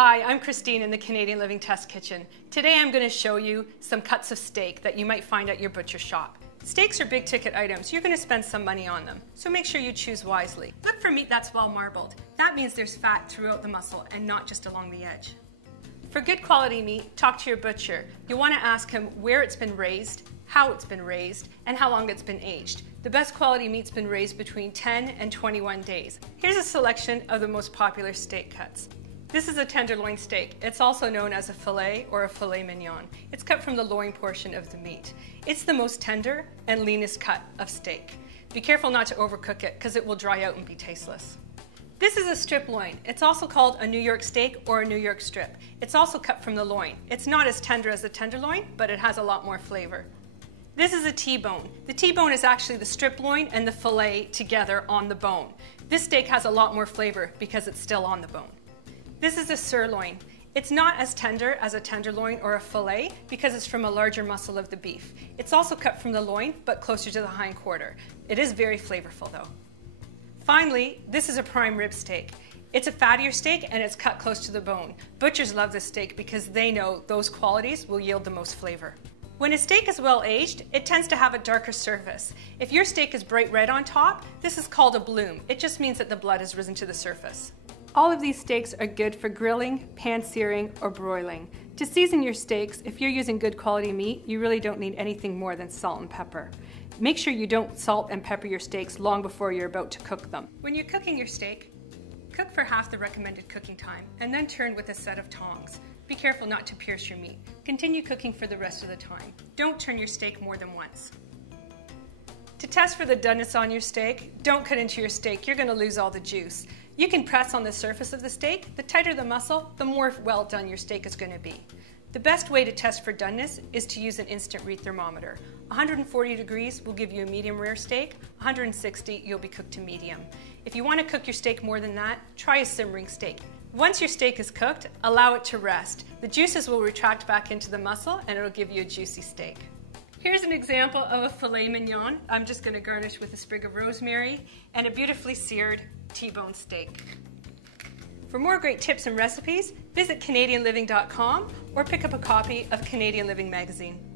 Hi, I'm Christine in the Canadian Living Test Kitchen. Today I'm going to show you some cuts of steak that you might find at your butcher shop. Steaks are big ticket items. You're going to spend some money on them, so make sure you choose wisely. Look for meat that's well marbled. That means there's fat throughout the muscle and not just along the edge. For good quality meat, talk to your butcher. You'll want to ask him where it's been raised, how it's been raised, and how long it's been aged. The best quality meat's been raised between 10 and 21 days. Here's a selection of the most popular steak cuts. This is a tenderloin steak. It's also known as a filet or a filet mignon. It's cut from the loin portion of the meat. It's the most tender and leanest cut of steak. Be careful not to overcook it because it will dry out and be tasteless. This is a strip loin. It's also called a New York steak or a New York strip. It's also cut from the loin. It's not as tender as the tenderloin, but it has a lot more flavor. This is a T-bone. The T-bone is actually the strip loin and the filet together on the bone. This steak has a lot more flavor because it's still on the bone. This is a sirloin. It's not as tender as a tenderloin or a filet because it's from a larger muscle of the beef. It's also cut from the loin, but closer to the hind quarter. It is very flavorful though. Finally, this is a prime rib steak. It's a fattier steak and it's cut close to the bone. Butchers love this steak because they know those qualities will yield the most flavor. When a steak is well aged, it tends to have a darker surface. If your steak is bright red on top, this is called a bloom. It just means that the blood has risen to the surface. All of these steaks are good for grilling, pan-searing, or broiling. To season your steaks, if you're using good quality meat, you really don't need anything more than salt and pepper. Make sure you don't salt and pepper your steaks long before you're about to cook them. When you're cooking your steak, cook for half the recommended cooking time, and then turn with a set of tongs. Be careful not to pierce your meat. Continue cooking for the rest of the time. Don't turn your steak more than once. To test for the doneness on your steak, don't cut into your steak. You're going to lose all the juice. You can press on the surface of the steak. The tighter the muscle, the more well done your steak is going to be. The best way to test for doneness is to use an instant read thermometer. 140 degrees will give you a medium rare steak. 160, you'll be cooked to medium. If you want to cook your steak more than that, try a simmering steak. Once your steak is cooked, allow it to rest. The juices will retract back into the muscle and it'll give you a juicy steak. Here's an example of a filet mignon. I'm just going to garnish with a sprig of rosemary and a beautifully seared T-bone steak. For more great tips and recipes, visit CanadianLiving.com or pick up a copy of Canadian Living magazine.